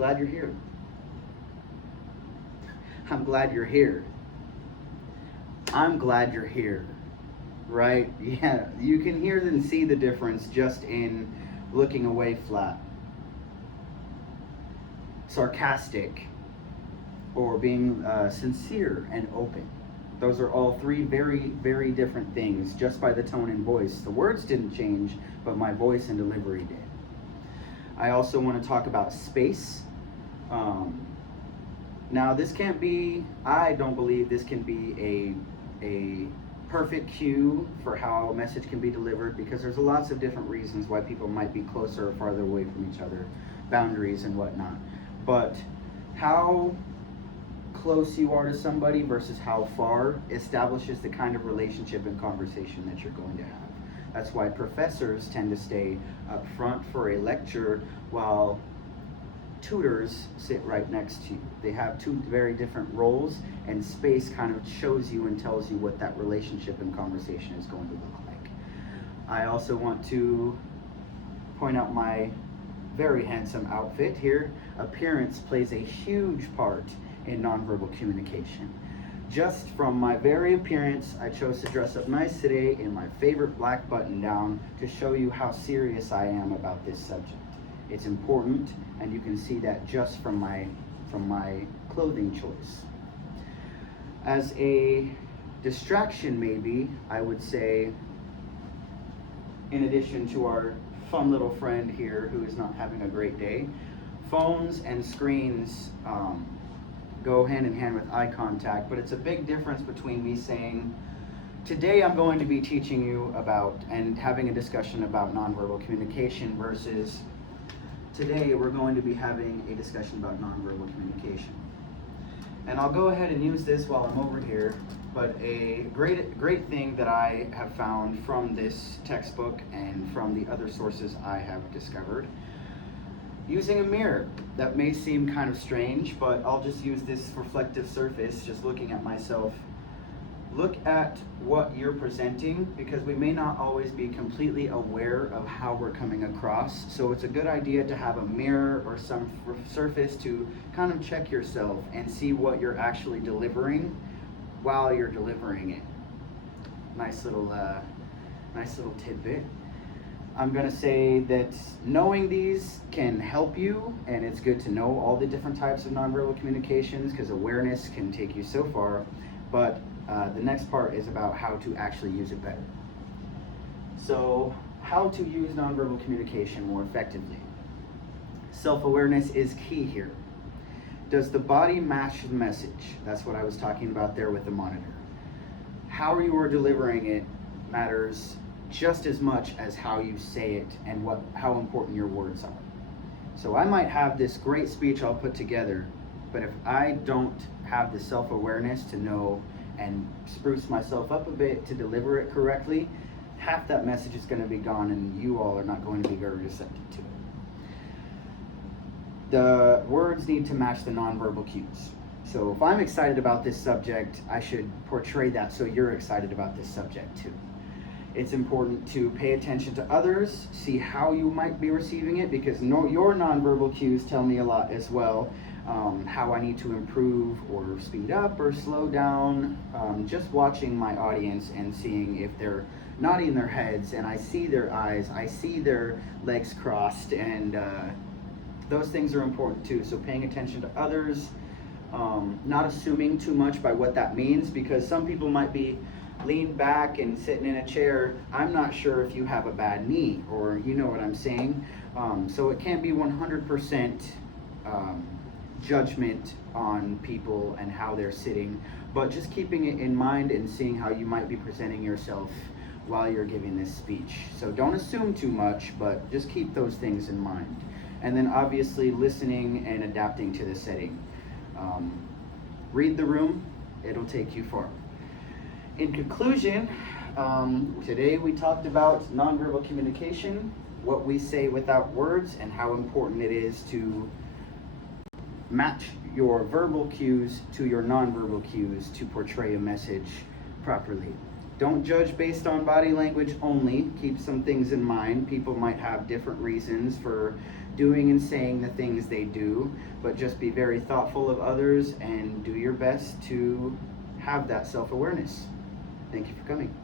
glad you're here. I'm glad you're here. I'm glad you're here. Right? Yeah, you can hear and see the difference just in looking away flat. Sarcastic, or being sincere and open. Those are all three very, very different things just by the tone and voice. The words didn't change, but my voice and delivery did. I also want to talk about space. Now, this can't be, I don't believe this can be a perfect cue for how a message can be delivered, because there's lots of different reasons why people might be closer or farther away from each other, boundaries and whatnot. But how close you are to somebody versus how far establishes the kind of relationship and conversation that you're going to have. That's why professors tend to stay up front for a lecture while tutors sit right next to you. They have two very different roles, and space kind of shows you and tells you what that relationship and conversation is going to look like. I also want to point out my very handsome outfit here. Appearance plays a huge part in nonverbal communication. Just from my very appearance, I chose to dress up nice today in my favorite black button down to show you how serious I am about this subject. It's important, and you can see that just from my clothing choice. As a distraction, maybe, I would say, in addition to our fun little friend here who is not having a great day, phones and screens go hand in hand with eye contact, but it's a big difference between me saying, today I'm going to be teaching you about and having a discussion about nonverbal communication, versus today we're going to be having a discussion about nonverbal communication. And I'll go ahead and use this while I'm over here, but a great thing that I have found from this textbook and from the other sources I have discovered, using a mirror. That may seem kind of strange, but I'll just use this reflective surface, just looking at myself. Look at what you're presenting, because we may not always be completely aware of how we're coming across. So it's a good idea to have a mirror or some surface to kind of check yourself and see what you're actually delivering while you're delivering it. Nice little tidbit. I'm going to say that knowing these can help you, and it's good to know all the different types of nonverbal communications, because awareness can take you so far. But the next part is about how to actually use it better. So, how to use nonverbal communication more effectively. Self-awareness is key here. Does the body match the message? That's what I was talking about there with the monitor. How you are delivering it matters just as much as how you say it and how important your words are. So I might have this great speech I'll put together, but if I don't have the self-awareness to know and spruce myself up a bit to deliver it correctly, half that message is going to be gone, and you all are not going to be very receptive to it. The words need to match the nonverbal cues. So if I'm excited about this subject, I should portray that so you're excited about this subject too. It's important to pay attention to others, see how you might be receiving it, because your nonverbal cues tell me a lot as well. How I need to improve or speed up or slow down. Just watching my audience and seeing if they're nodding their heads and I see their eyes, I see their legs crossed, and those things are important too. So paying attention to others, not assuming too much by what that means, because some people might be leaned back and sitting in a chair. I'm not sure if you have a bad knee, or you know what I'm saying. So it can't be 100% judgment on people and how they're sitting, but just keeping it in mind and seeing how you might be presenting yourself while you're giving this speech. So don't assume too much, but just keep those things in mind. And then obviously listening and adapting to the setting. Read the room, it'll take you far. In conclusion, today we talked about nonverbal communication, what we say without words, and how important it is to match your verbal cues to your nonverbal cues to portray a message properly. Don't judge based on body language only. Keep some things in mind. People might have different reasons for doing and saying the things they do, but just be very thoughtful of others and do your best to have that self-awareness. Thank you for coming.